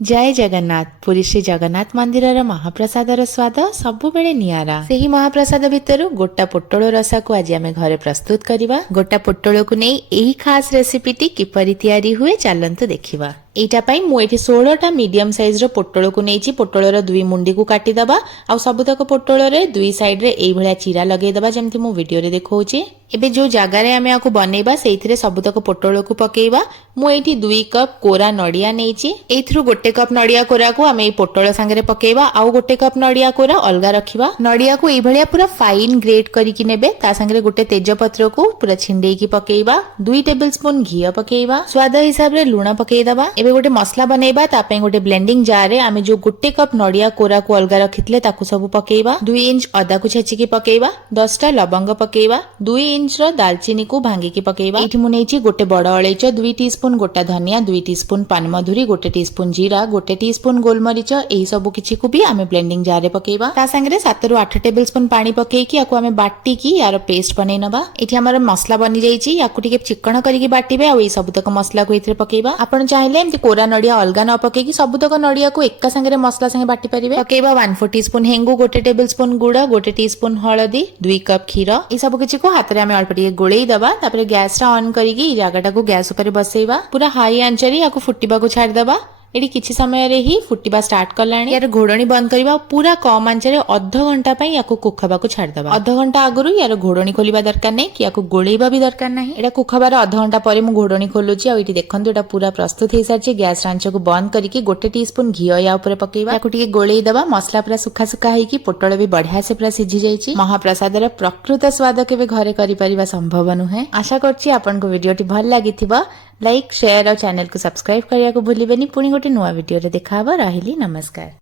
जय जगन्नाथ। पुरी श्री जगन्नाथ मंदिर महाप्रसाद स्वाद सबु बेले नियारा। सेही महाप्रसाद भितर गोटा पोटल रसा को आज आमे घरे प्रस्तुत करिबा। गोटा पोटल को नहीं एही खास रेसिपीटी किपरि तयारी हुए चलंतु देखिबा। एटा पई मु एठी 16टा मीडियम साइज रो पोटल को नेची। पोटलर दुई मुंडी को काटी दबा आ सबुतक पोटल रे दुई साइड रे एई भलिया चीरा लगे दबा जेमति मु वीडियो रे देखौची। एबे जो जगह रे आमे आको बनेबा सेइथिरे सबुतक पोटल को पकेइबा। मु एठी 2 कप कोरा नडिया नेची। एथरु गोटे कप नडिया कोरा को आमे पोटल संगे पकेइबा। आउ गोटे कप नडिया कोरा अलगा रखिबा। नडिया को एई भलिया पूरा फाइन ग्रेट करिकि नेबे। ता संगे गोटे तेज पत्र को पूरा छिंडेकी पकेइबा। 2 टेबलस्पून घी पकेइबा। स्वाद हिसाब रे लूण पकेइ दबा। एबे गोटे मसला बनेबा। ता पई गोटे ब्लेंडिंग जार रे आमे जो गोटे कप नडिया कोरा को अलगा रखितले ताकू सब पकेइबा। 2 इंच अदा को छेचिकी पकेइबा। 10टा लवंग पकेइबा। 2 इंच रो दालचीनी को भांगिकी पकेइबा। एठी मु नेची गोटे बड़ अलैच, 2 टीस्पून गोटा धनिया, 2 टीस्पून पानमधुरी, गोटे टीस्पून जीरा, गोटे टीस्पून गोलमरीच, एही सब किछि को भी आमे ब्लेंडिंग जार रे पकेइबा। ता संगे 7 रु 8 टेबलस्पून पानी पकेइकी याको आमे बाटीकी यार पेस्ट बनै नबा। एठी हमर मसला बनि जाईची। याको टिके चिकण करिकी बाटीबे। आ एई सबतक मसला को इथरे पकेइबा। आपण चाहिले एमति कोरा नडिया अलगा न पकेइकी सबतक नडिया को एका संगे मसला संगे बाटी परिबे। पकेइबा 1/4 टीस्पून हेंगु, गोटे टेबलस्पून गुड़, गोटे टीस्पून हळदी, 2 कप खीर। ए सब किछि को हाथ रे आमे अल्प टिके गोळेई दबा। तापरे गैस रा ऑन करिकी जगाटा को गैस ऊपर बसैबा। पूरा हाई आंच रे याको फुटिबा को छाड़ दबा। एडी किछि समय रे ही फुटिबा स्टार्ट करलाणी। यार घोडणी बंद करिबा। पूरा कम आंच रे आधा घंटा पई याको कुखबा को छाड़ दबा। आधा घंटा आगरु यार घोडणी खोलिबा दरकार नै कि याको गोळेइबा भी दरकार नै। एडा कुखबार आधा घंटा परे मु घोडणी खोलुची। आ एठी देखंतु एटा पूरा प्रस्तुत हे सारची। गैस आंच को बंद करिकी गोटे टीस्पून घी या ऊपर पकेइबा। याको टिके गोळेइ दबा। मसला पूरा सुखा सुखा हेकी पोटल भी बढ़िया से पूरा सिझी जाईची। महाप्रसाद रे प्रकृत स्वाद केबे घरे करि परिबा संभव नुहे। आशा करछि आपन को वीडियोटी भल लागिथिबा। लाइक शेयर और चैनल को सब्सक्राइब करिया को भूलिबेनी। पुनी गोटे नुवा वीडियो रे देखा हबा। रहिली नमस्कार।